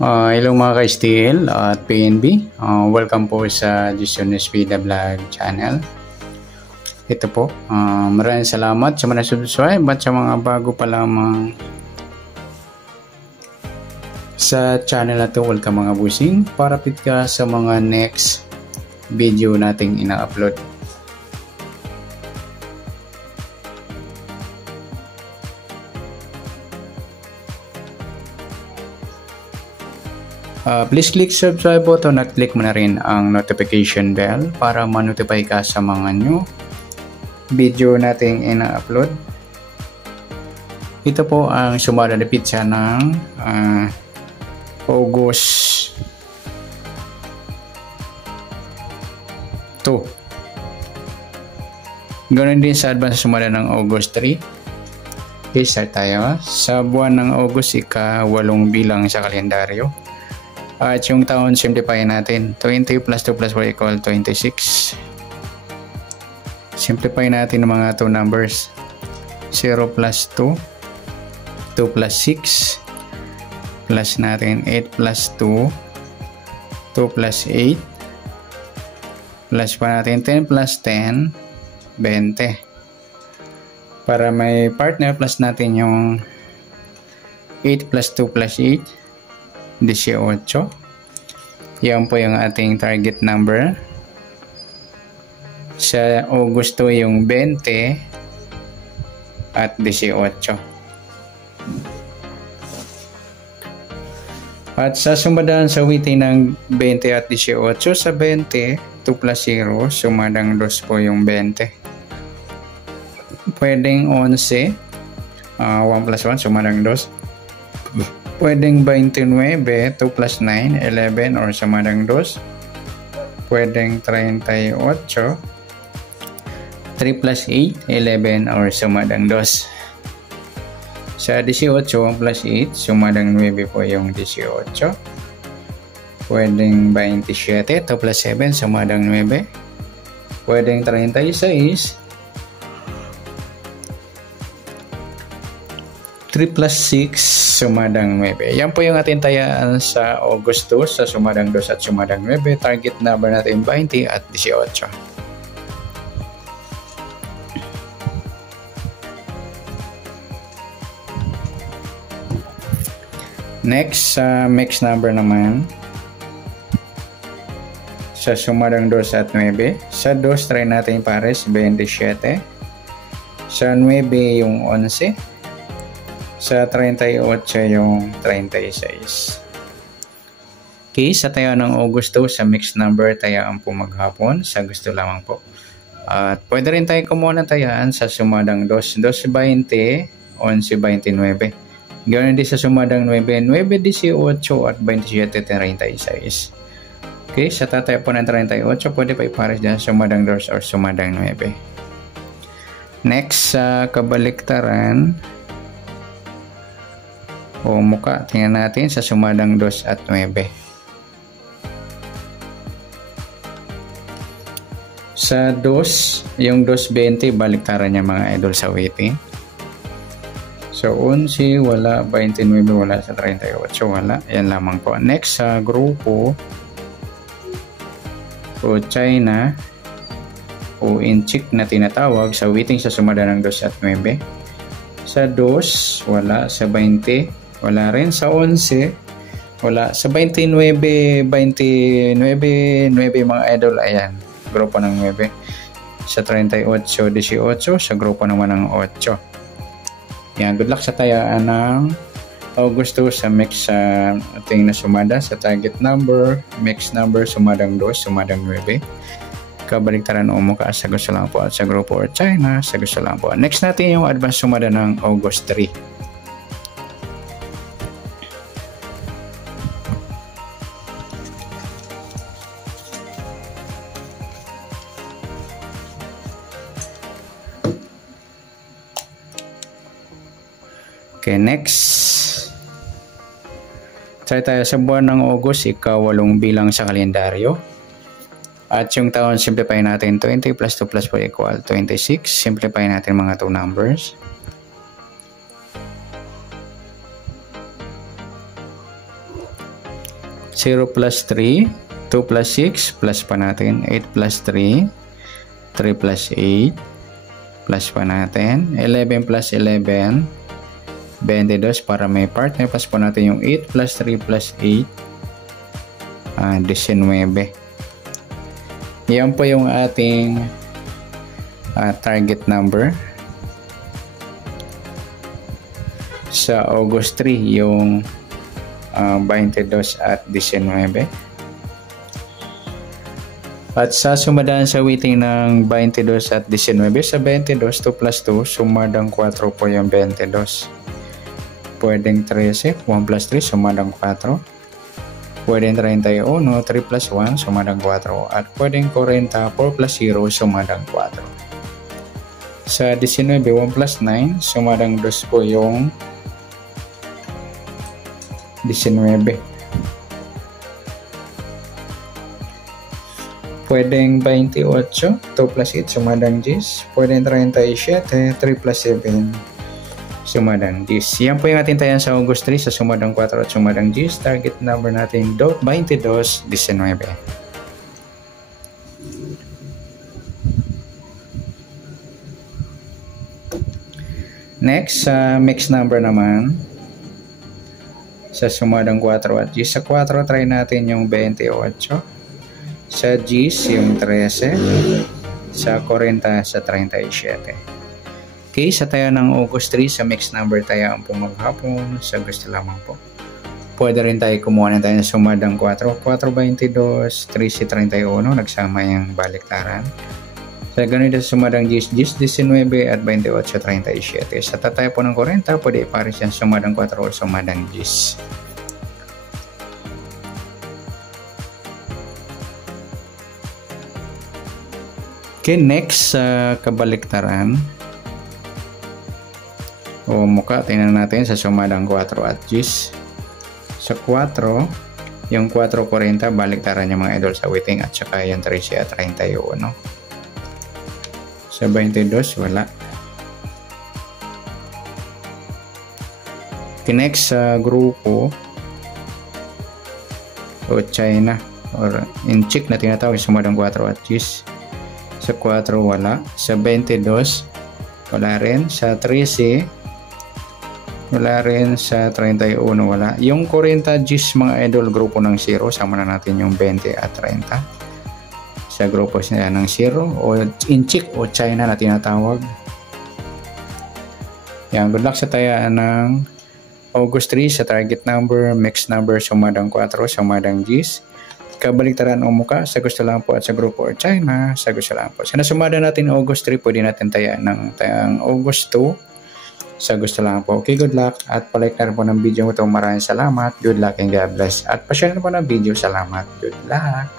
Hello mga ka-STL at PNB. Welcome po sa Jason Espida Vlog channel. Ito po, maraming salamat sa mga subscribe at sa mga bago pa lamang sa channel na to. Welcome mga busing. Parapit ka sa mga next video nating ina-upload. Please click subscribe button at click mo na rin ang notification bell para ma-notify ka sa mga new video nating ina-upload. Ito po ang sumalapit siya ng August 2. Ganoon din sa advance sumala ng August 3. Okay, start tayo. Sa buwan ng August, ika-8 bilang sa kalendaryo. At yung taon, simplify natin. 20 plus 2 plus 4 equal 26. Simplify natin ang mga 2 numbers. 0 plus 2. 2 plus 6. Plus natin 8 plus 2. 2 plus 8. Plus pa natin 10 plus 10. 20. Para may partner, plus natin yung 8 plus 2 plus 8. 18. Yan po yung ating target number. Sa August 2 yung 20 at 18. At sa sumadaan sa waiting ng 20 at 18, sa 20, 2 plus 0, sumadang 2 po yung 20. Pwedeng 11, 1 plus 1, sumadang 2. Pwedeng 29, 2 plus 9, 11 or sumadang 2. Pwedeng 38, 3 plus 8, 11 or sumadang 2. Sa 18, 1 plus 8, sumadang 9 po yung 18. Pwedeng 27, 2 plus 7, sumadang 9. Pwedeng 36, 3 plus 6, sumadang 9. Yan po yung ating tayaan sa August 2, sa sumadang 2 at sumadang 9. Target number natin 20 at 18. Next, sa mixed number naman. Sa sumadang 2 at 9. Sa 2, try natin pares 27. Sa 9 yung 11. Sa 38 yung 36. Okay, sa tayo ng August 2, sa mixed number, tayaan po maghapon. Sa gusto lamang po. At pwede rin tayo kumuha ng tayaan sa sumadang 2. 2.20, 11.29. Ganoon din sa sumadang 9, 9.18 at 27.36. Okay, sa tatay po ng 38, pwede pa ipares dyan sumadang 2 or sumadang 9. Next, sa kabaliktaran, o muka, tingnan natin sa sumadang 2 at 9. Sa 2, yung 2.20, baliktaran niya mga idol sa waiting. So 11, wala. 29, wala. Sa 38, wala. Yan lamang po. Next, sa grupo o China o inchik na tinatawag, sa waiting sa sumadang 2 at 9. Sa 2, wala. Sa 20, wala rin. Sa 11, wala. Sa 29, 9 mga idol, ayan, grupo ng 9. Sa 38, 18, sa grupo naman ng 8. Yan, good luck sa tayaan ng August 2 sa mix sa ating na sumada sa target number, mix number, sumadang 2, sumadang 9. Kabaliktaran o mukha sa gusto lang po at sa grupo or China, sa gusto lang po. Next natin yung advance sumada ng August 3. Okay, next. Try tayo sa buwan ng August, ika-8 bilang sa kalendaryo. At yung taon, simplify natin 20 plus 2 plus 4 equal 26. Simplify natin mga 2 numbers. 0 plus 3, 2 plus 6, plus pa natin. 8 plus 3, 3 plus 8, plus pa natin. 11 plus 11, 22 para may partner. Plus po natin yung 8 plus 3 plus 8, 19. Yan po yung ating target number. Sa August 3, yung 22 at 19. At sa sumadaan sa waiting ng 22 at 19, sa 22, 2 plus 2, sumadang 4 po yung 22. Pwedeng 13, 1 plus 3, sumadang 4. Pwedeng 31, 3 plus 1, sumadang 4. At pwedeng 40, 4 plus 0, sumadang 4. Sa 19, 1 plus 9, sumadang 2 po yung 19. Pwedeng 28, 2 plus 8, sumadang 10. Pwedeng 37, 3 plus 7, sumadang 10. Yan po yung ating tayan sa August 3 sa sumadang 4 at sumadang 10. Target number natin 22, 19. Next, sa mixed number naman, sa sumadang 4 at G. Sa 4, try natin yung 28. Sa G, yung 13. Sa 40, sa 37. Okay, sa tayo ng August 3, sa mixed number tayo ang pumaghapon. Sa gusto lamang po. Pwede rin tayo kumuha na tayo ng sumadang 4. 4, 22, 13, 31. Nagsama yung baliktaran. Sa ganito sa sumadang 10, 19 at 28, 37. Sa tatay po ng 40, pwede ipares yan sumadang 4 o sumadang 10. Okay, next sa kabaliktaran o muka, tingnan natin sa sumadang 4 at 10. Sa 4, yung 4.40, baliktaran yung mga idol sa waiting at saka yung 13 at 31. Sa 22, wala. Next sa grupo o China or inchik na tinatawag sumadang 4 at 10. Sa 4, wala. Sa 22, wala rin. Sa 13, wala rin. Sa 31, wala. Yung 40 Gs mga idol, grupo ng 0, sama na natin yung 20 at 30. Sa grupo nila ng 0 o inchik o China na tinatawag. Yan, good luck sa tayaan ng August 3 sa target number, mixed number, sumadang 4, sumadang Gs. Kabaliktaran o muka, sa gusto lang po at sa grupo o China, sa gusto lang po. Sa nasumada natin August 3, pwede natin tayaan ng tayang August 2, sa gusto lang po. Okay, good luck at palike na rin po ng video ito. Maraming salamat, good luck and God bless. At pa-share na po ng video, salamat, good luck.